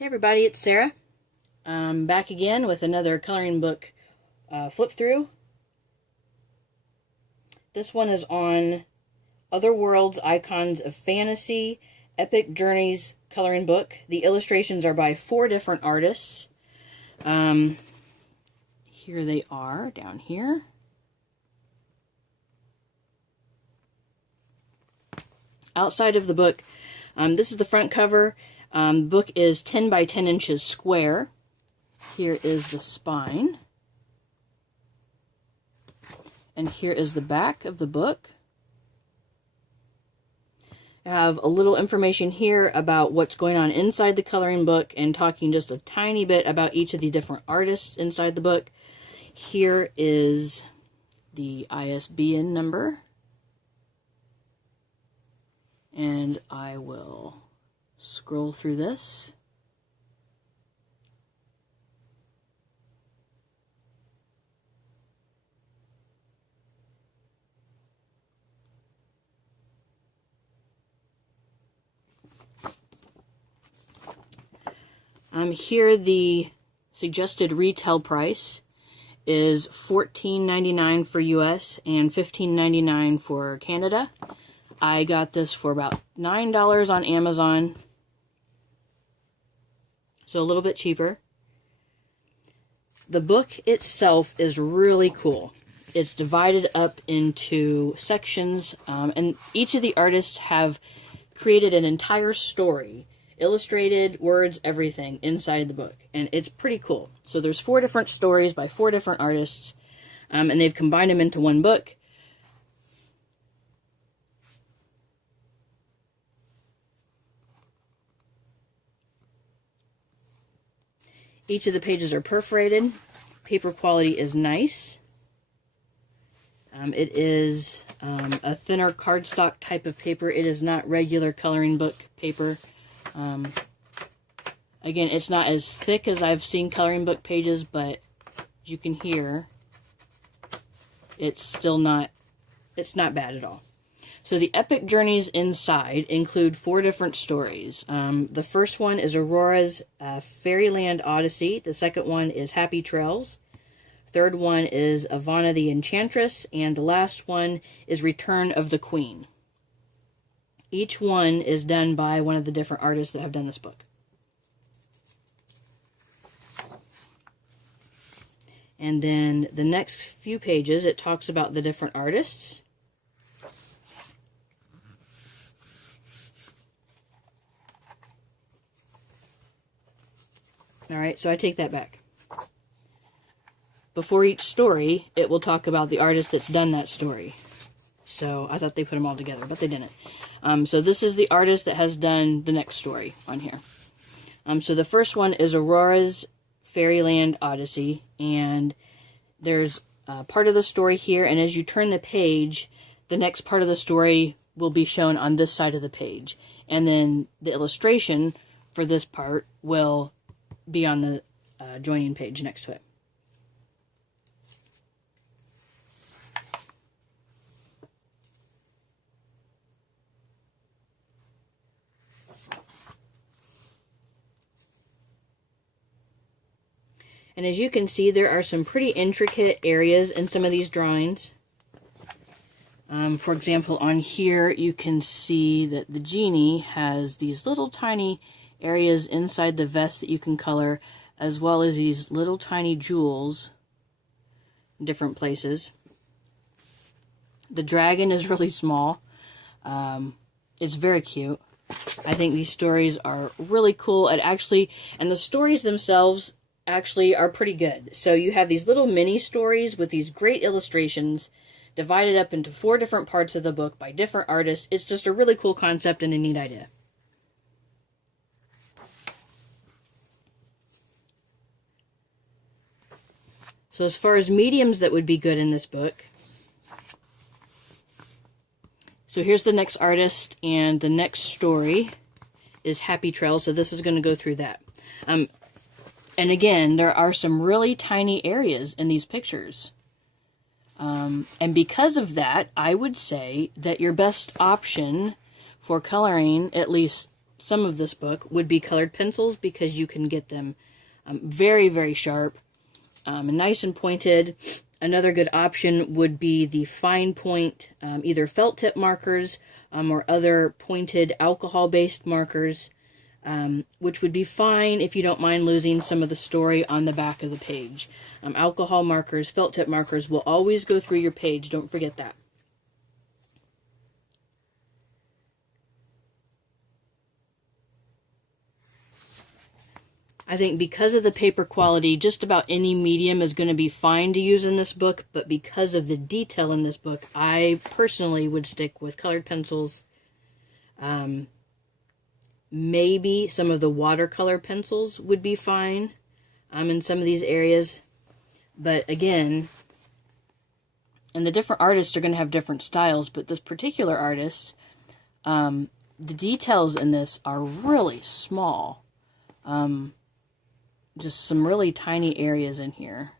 Hey everybody, it's Sarah. I'm back again with another coloring book flip through. This one is on Other Worlds, Icons of Fantasy, Epic Journeys coloring book. The illustrations are by 4 different artists. Here they are, down here. Outside of the book, this is the front cover. The book is 10 by 10 inches square. Here is the spine. And here is the back of the book. I have a little information here about what's going on inside the coloring book and talking just a tiny bit about each of the different artists inside the book. Here is the ISBN number. And I will scroll through this. Here the suggested retail price is $14.99 for US and $15.99 for Canada. I got this for about $9 on Amazon. So a little bit cheaper. The book itself is really cool. It's divided up into sections, and each of the artists have created an entire story, illustrated, words, everything inside the book, and it's pretty cool. So there's 4 different stories by 4 different artists, and they've combined them into one book. Each of the pages are perforated. Paper quality is nice. It is a thinner cardstock type of paper. It is not regular coloring book paper. Again, it's not as thick as I've seen coloring book pages, but you can hear it's still not, it's not bad at all. So the epic journeys inside include 4 different stories. The first one is Aurora's Fairyland Odyssey. The second one is Happy Trails. Third one is Ivana the Enchantress. And the last one is Return of the Queen. Each one is done by one of the different artists that have done this book. And then the next few pages, it talks about the different artists. Alright, so I take that back. Before each story, it will talk about the artist that's done that story. So I thought they put them all together, but they didn't. So this is the artist that has done the next story on here. So the first one is Aurora's Fairyland Odyssey, and there's part of the story here, and as you turn the page, the next part of the story will be shown on this side of the page. And then the illustration for this part will be on the joining page next to it. And as you can see, there are some pretty intricate areas in some of these drawings. For example, on here you can see that the genie has these little tiny areas inside the vest that you can color, as well as these little tiny jewels in different places. The dragon is really small. It's very cute. I think these stories are really cool. And the stories themselves actually are pretty good. So you have these little mini stories with these great illustrations divided up into 4 different parts of the book by different artists. It's just a really cool concept and a neat idea. So as far as mediums that would be good in this book, so here's the next artist, and the next story is Happy Trails, so this is going to go through that. And again, there are some really tiny areas in these pictures. And because of that, I would say that your best option for coloring, at least some of this book would be colored pencils, because you can get them very, very sharp and nice and pointed. Another good option would be the fine point, either felt tip markers or other pointed alcohol-based markers, which would be fine if you don't mind losing some of the story on the back of the page. Alcohol markers, felt tip markers will always go through your page. Don't forget that. I think because of the paper quality, just about any medium is going to be fine to use in this book, but because of the detail in this book, I personally would stick with colored pencils. Maybe some of the watercolor pencils would be fine in some of these areas. But again, and the different artists are going to have different styles, but this particular artist, the details in this are really small. Just some really tiny areas in here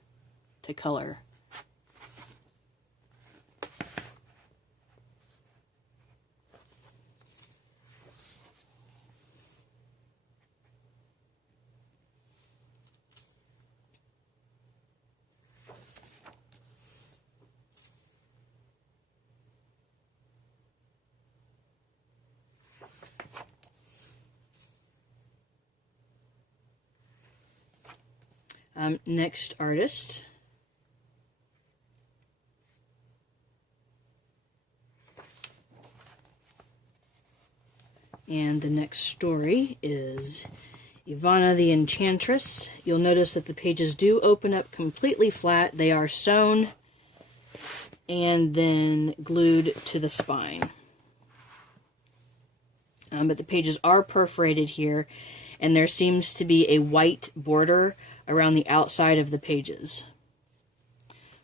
to color. Next artist. And the next story is Ivana the Enchantress. You'll notice that the pages do open up completely flat. They are sewn and then glued to the spine. But the pages are perforated here, and there seems to be a white border around the outside of the pages.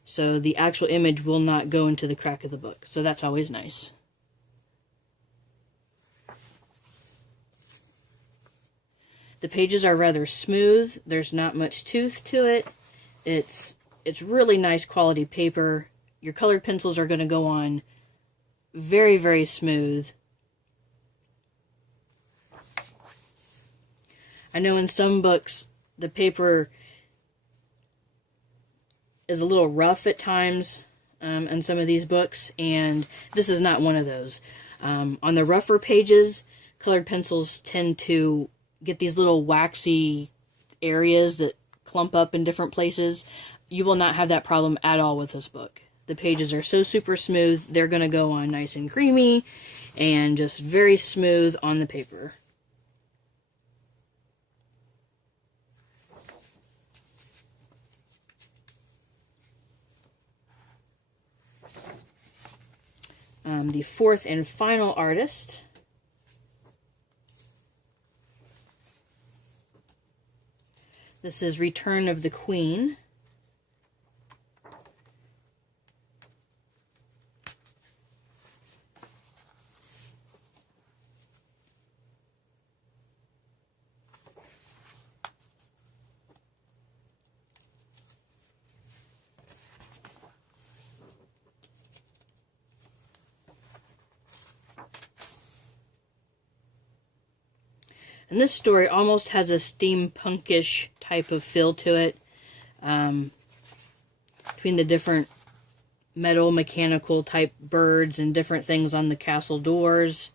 So the actual image will not go into the crack of the book. So that's always nice. The pages are rather smooth. There's not much tooth to it. It's really nice quality paper. Your colored pencils are going to go on very, very smooth. I know in some books the paper is a little rough at times in some of these books, and this is not one of those. On the rougher pages, colored pencils tend to get these little waxy areas that clump up in different places. You will not have that problem at all with this book. The pages are so super smooth, they're going to go on nice and creamy and just very smooth on the paper. The fourth and final artist This is Return of the Queen. And this story almost has a steampunkish type of feel to it. Between the different metal, mechanical type birds and different things on the castle doors.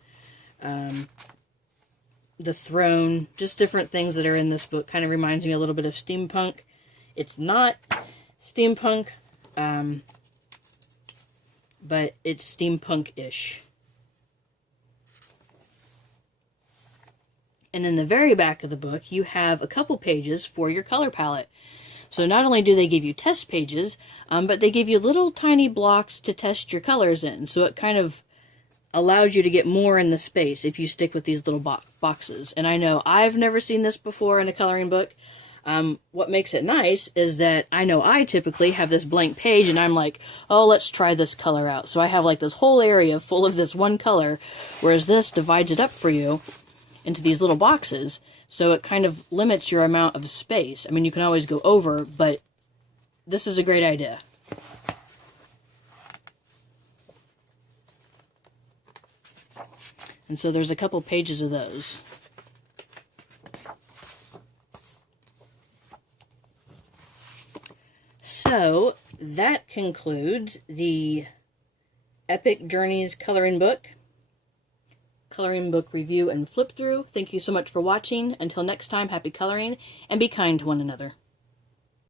The throne. Just different things that are in this book. Kind of reminds me a little bit of steampunk. It's not steampunk. But it's steampunk-ish. And in the very back of the book, you have a couple pages for your color palette. So not only do they give you test pages, but they give you little tiny blocks to test your colors in. So it kind of allows you to get more in the space if you stick with these little boxes. And I know I've never seen this before in a coloring book. What makes it nice is that I know I typically have this blank page and I'm like, oh, let's try this color out. So I have like this whole area full of this one color, whereas this divides it up for you into these little boxes, so it kind of limits your amount of space. I mean, you can always go over, but this is a great idea. And so there's a couple pages of those. So that concludes the Epic Journeys coloring book review and flip through. Thank you so much for watching. Until next time, happy coloring and be kind to one another.